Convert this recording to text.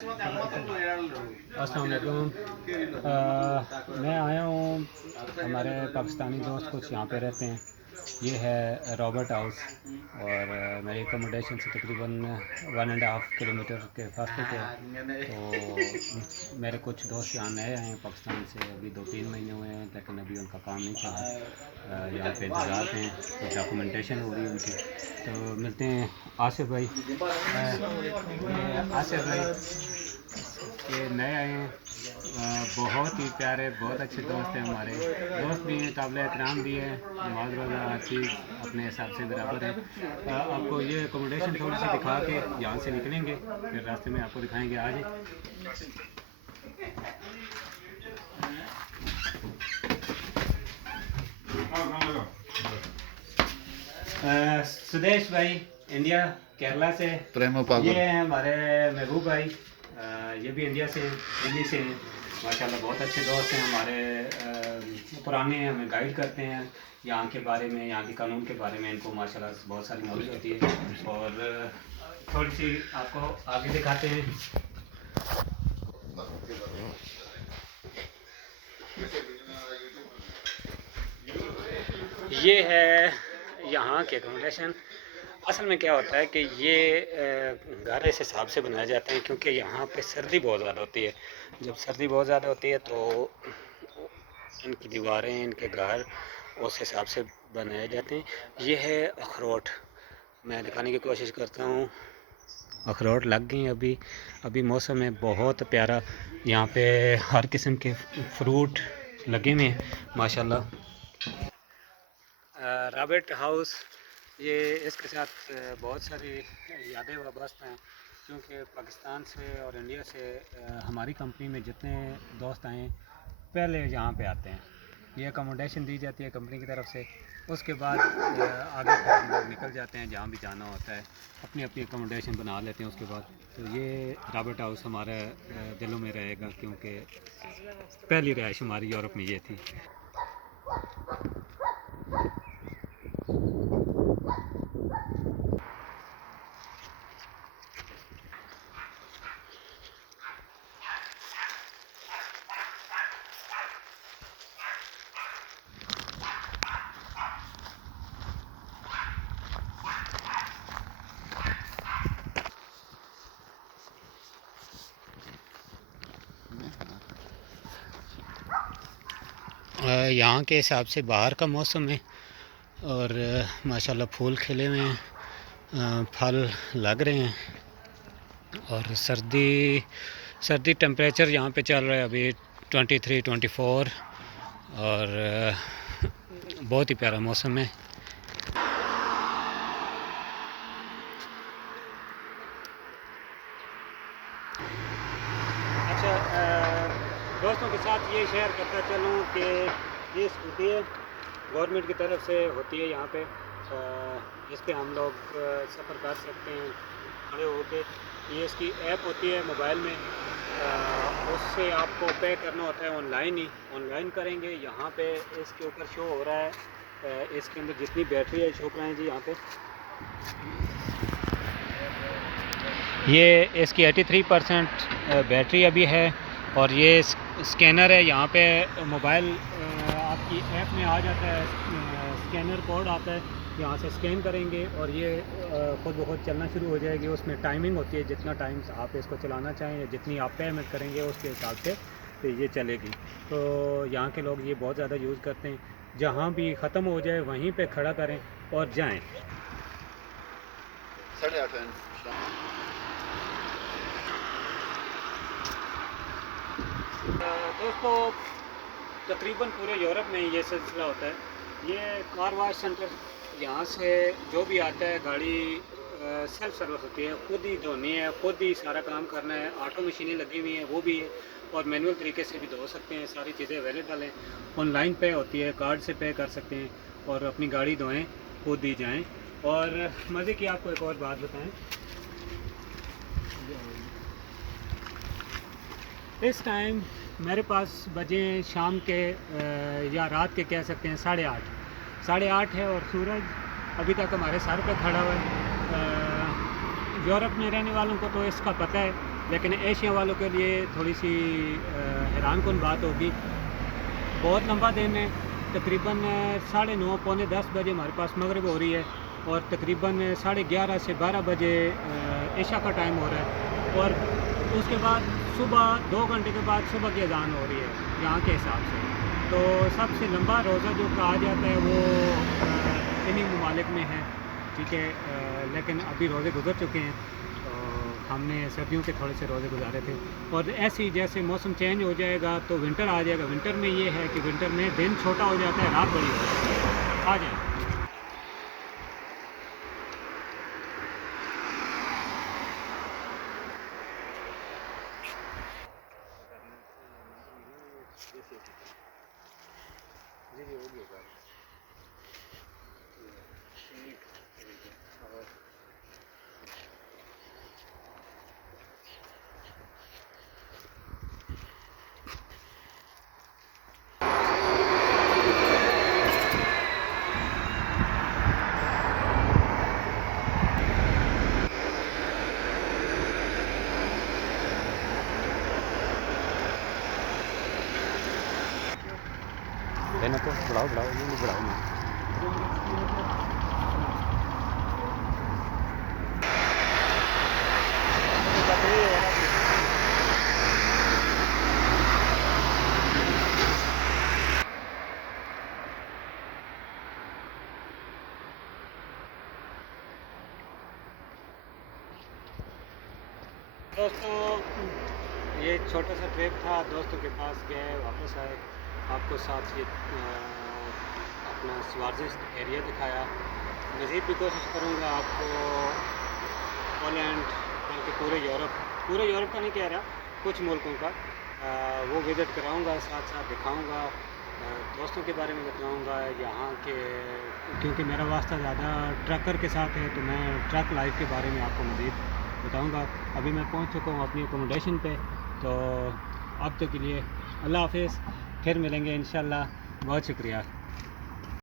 अस्सलाम वालेकुम। मैं आया हूँ, हमारे पाकिस्तानी दोस्त कुछ यहाँ पे रहते हैं। ये है रॉबर्ट हाउस और मेरी अकोमोडेशन से तकरीबन 1.5 किलोमीटर के फासले पे है। तो मेरे कुछ दोस्त यहाँ नए आए हैं पाकिस्तान से, अभी 2-3 महीने हुए हैं, लेकिन अभी उनका काम नहीं चला। यहाँ पे इंतज़ार में कुछ डॉक्यूमेंटेशन हो रही है उनकी। तो मिलते हैं आसिफ भाई। ये आसिफ भाई ये नए आए हैं, बहुत ही प्यारे, बहुत अच्छे दोस्त हैं हमारे। दोस्त भी हैं, काबिल एहतराम भी हैं, नमाज रोज़ा हर चीज़ अपने हिसाब से बराबर है। आपको ये अकोमोडेशन थोड़ी सी दिखा के यहाँ से निकलेंगे, फिर रास्ते में आपको दिखाएंगे। आज सुदेश भाई इंडिया केरला से, ये हैं हमारे महबूब भाई, ये भी इंडिया से, दिल्ली से हैं। माशाल्लाह बहुत अच्छे दोस्त हैं हमारे, पुराने हैं, हमें गाइड करते हैं यहाँ के बारे में, यहाँ के कानून के बारे में। इनको माशाल्लाह बहुत सारी नॉलेज होती है। और थोड़ी सी आपको आगे दिखाते हैं। ये है यहाँ के अकोमोडेशन। असल में क्या होता है कि ये घर इस हिसाब से बनाए जाते हैं क्योंकि यहाँ पे सर्दी बहुत ज़्यादा होती है। जब सर्दी बहुत ज़्यादा होती है तो इनकी दीवारें, इनके घर उस हिसाब से बनाए जाते हैं। ये है अखरोट, मैं दिखाने की कोशिश करता हूँ। अखरोट लग गए हैं अभी, अभी मौसम है बहुत प्यारा। यहाँ पे हर किस्म के फ्रूट लगे हुए हैं माशाल्लाह। रॉबर्ट हाउस, ये इसके साथ बहुत सारी यादें वाबस्ता हैं क्योंकि पाकिस्तान से और इंडिया से हमारी कंपनी में जितने दोस्त आए पहले यहाँ पे आते हैं। ये अकोमोडेशन दी जाती है कंपनी की तरफ से, उसके बाद आगे फिर हम लोग निकल जाते हैं जहाँ भी जाना होता है, अपनी अपनी अकोमोडेशन बना लेते हैं उसके बाद। तो ये रॉबर्ट हाउस हमारे दिलों में रहेगा क्योंकि पहली रहाइश हमारी यूरोप में ये थी। यहाँ के हिसाब से बाहर का मौसम है और माशाल्लाह फूल खिले हुए हैं, फल लग रहे हैं। और सर्दी टेम्परेचर यहाँ पे चल रहा है अभी 23-24 और बहुत ही प्यारा मौसम है। अच्छा, दोस्तों के साथ ये शेयर करता चलूँ कि ये स्कूटी है, गवर्नमेंट की तरफ से होती है यहाँ पे। इस पे हम लोग सफ़र कर सकते हैं खड़े होके। ये इसकी ऐप होती है मोबाइल में, उससे आपको पे करना होता है ऑनलाइन ही। ऑनलाइन करेंगे, यहाँ पे इसके ऊपर शो हो रहा है इसके अंदर जितनी बैटरी है। शो कराएँ जी यहाँ पे, ये इसकी 83% बैटरी अभी है। और ये स्कैनर है, यहाँ पे मोबाइल आपकी ऐप में आ जाता है, स्कैनर कोड आता है, यहाँ से स्कैन करेंगे और ये ख़ुद ब खुद चलना शुरू हो जाएगी। उसमें टाइमिंग होती है, जितना टाइम आप इसको चलाना चाहें या जितनी आप पेमेंट करेंगे उसके हिसाब से तो ये चलेगी। तो यहाँ के लोग ये बहुत ज़्यादा यूज़ करते हैं। जहाँ भी ख़त्म हो जाए वहीं पे खड़ा करें और जाएं। 8:30 दोस्तों, तकरीबन पूरे यूरोप में ये सिलसिला होता है। ये कार वाश सेंटर, यहाँ से जो भी आता है गाड़ी सेल्फ सर्विस होती है, खुद ही धोनी है, खुद ही सारा काम करना है। ऑटो मशीनें लगी हुई हैं वो भी है, और मैनुअल तरीके से भी धो सकते हैं। सारी चीज़ें अवेलेबल हैं। ऑनलाइन पे होती है, कार्ड से पे कर सकते हैं और अपनी गाड़ी धोएं, खुद ही जाएँ। और मज़े की आपको एक और बात बताएँ, इस टाइम मेरे पास बजे शाम के या रात के कह सकते हैं 8:30 है और सूरज अभी तक हमारे सर पे खड़ा हुआ है। यूरोप में रहने वालों को तो इसका पता है लेकिन एशिया वालों के लिए थोड़ी सी हैरान कुन बात होगी। बहुत लंबा दिन है, तकरीबन 9:30 पौने 10 बजे हमारे पास मगरिब हो रही है और तकरीबन 11:30 से 12 बजे इशा का टाइम हो रहा है और उसके बाद सुबह 2 घंटे के बाद सुबह की अजान हो रही है यहाँ के हिसाब से। तो सबसे लंबा रोज़ा जो कहा जाता है वो इन्हीं ममालिक में है, ठीक है। लेकिन अभी रोज़े गुजर चुके हैं, तो हमने सर्दियों के थोड़े से रोज़े गुजारे थे। और ऐसे ही जैसे मौसम चेंज हो जाएगा तो विंटर आ जाएगा। विंटर में ये है कि विंटर में दिन छोटा हो जाता है, रात बड़ी हो जाती है। आ जाए। देना तो बढ़ाओ बढ़ाओ, नहीं बढ़ाओ नहीं। दोस्तों, ये छोटा सा ट्रिप था, दोस्तों के पास गए वापस आए, आपको साथ ये अपना स्वार्जिस्ट एरिया दिखाया। मज़ीद भी कोशिश करूँगा आपको पोलैंड बल्कि पूरे यूरोप का नहीं कह रहा, कुछ मुल्कों का वो विज़िट कराऊँगा, साथ साथ दिखाऊँगा, दोस्तों के बारे में बताऊँगा यहाँ के। क्योंकि मेरा वास्ता ज़्यादा ट्रकर के साथ है तो मैं ट्रक लाइफ के बारे में आपको मज़ीद बताऊँगा। अभी मैं पहुँच चुका हूँ अपनी अकोमोडेशन पे, तो अब तक के लिए अल्लाह हाफ़िज़, फिर मिलेंगे इंशाल्लाह। बहुत शुक्रिया।